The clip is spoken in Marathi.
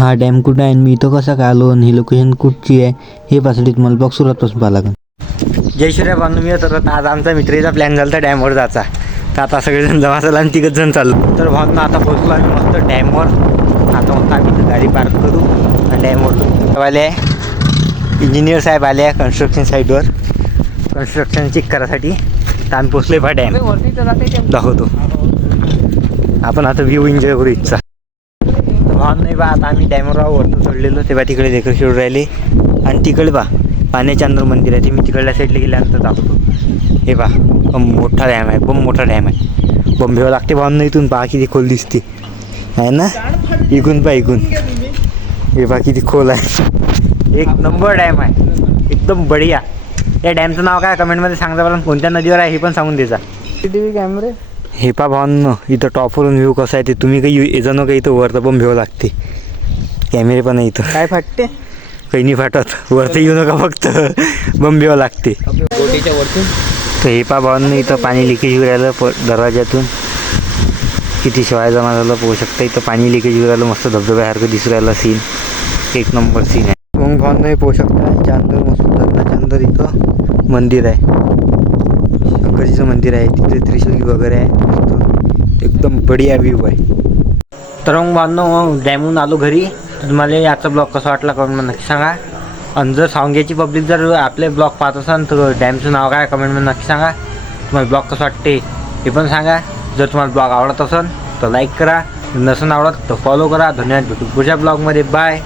हा डॅम कुठं आहे आणि मी इथं कसं काय आलो आणि ही लोकेशन कुठची आहे हे पासाठी तुम्हाला ब्लॉग सुरुवातपासून पाहा लागेल. जय श्री बांधू मी तर आज आमचा मित्रीचा प्लॅन झाला तर डॅमवर जायचा. तर आता सगळेजण जमा झाला आणि तिघच जण चाललो. तर भावना आता पोहोचलो आम्ही मस्त डॅमवर. आता मस्त आम्ही गाडी पार्क करू आणि डॅमवर वाले इंजिनियर साहेब आले आहे कन्स्ट्रक्शन साईटवर कन्स्ट्रक्शन चेक करायसाठी. तर आम्ही पोचलोय बा डॅम दाखवतो आपण आता व्ह्यू एन्जॉय करू इच्छा. भान नाही बा आता आम्ही डॅमवर वरनं चढलेलो तेव्हा तिकडे लेकर खेळून राहिले आणि तिकडे बा पाण्याच्या अंदर मंदिर आहे. ते मी तिकडल्या साईडला गेल्यानंतर दाखवतो. हे बा मोठा डॅम आहे बम मोठा डॅम आहे. बम भेवा लागते भावना इथून पहा किती खोल दिसते आहे ना. इकून पहा इकून हे बा किती खोल आहे. एक नंबर डॅम आहे एकदम बढिया. या डॅमचं नाव काय कमेंटमध्ये सांगता मला कोणत्या नदीवर आहे हे पण सांगून द्यायचा. CCTV कॅमेरे हे पा भावनं इथं टॉपवरून व्ह्यू कसा आहे ते तुम्ही काही येजा नको. इथं वरतं पण भेव लागते. कॅमेरे पण आहे इथं काय फाटते काही नाही फाटत. वरतं येऊ नका फक्त बम भेव लागते बोटीच्या वरतून. तर हे पा भावनं इथं पाणी लिकेज होऊ राहिलं दरवाज्यातून. किती शिवाय जमा झालं पोहू शकता. इथं पाणी लिकेज होऊ राहिलं मस्त धबधब्यासारखं दिसू राहिलं सीन. एक नंबर सीन आहे. मग भावनं हे पोहू शकता. याच्या अंदर मस्त धरणाच्या अंदर इथं मंदिर आहे शंकरजीचं मंदिर आहे. तिथे त्रिशूल वगैरे आहे. एकदम बढिया व्ह्यू आहे. तर मग भावनं डॅमहून आलो घरी. तुम्हाला याचा ब्लॉग कसा वाटला कमेंटमध्ये नक्की सांगा. आणि जर सावंग्याची पब्लिक जर आपले ब्लॉग पाहत असाल तर डॅमचं नाव काय कमेंटमध्ये नक्की सांगा. तुम्हाला ब्लॉग कसं वाटते हे पण सांगा. जर तुम्हाला ब्लॉग आवडत असेल तर लाईक करा. नसेल आवडत तर फॉलो करा. धन्यवाद. भेटू पुढच्या ब्लॉगमध्ये. बाय.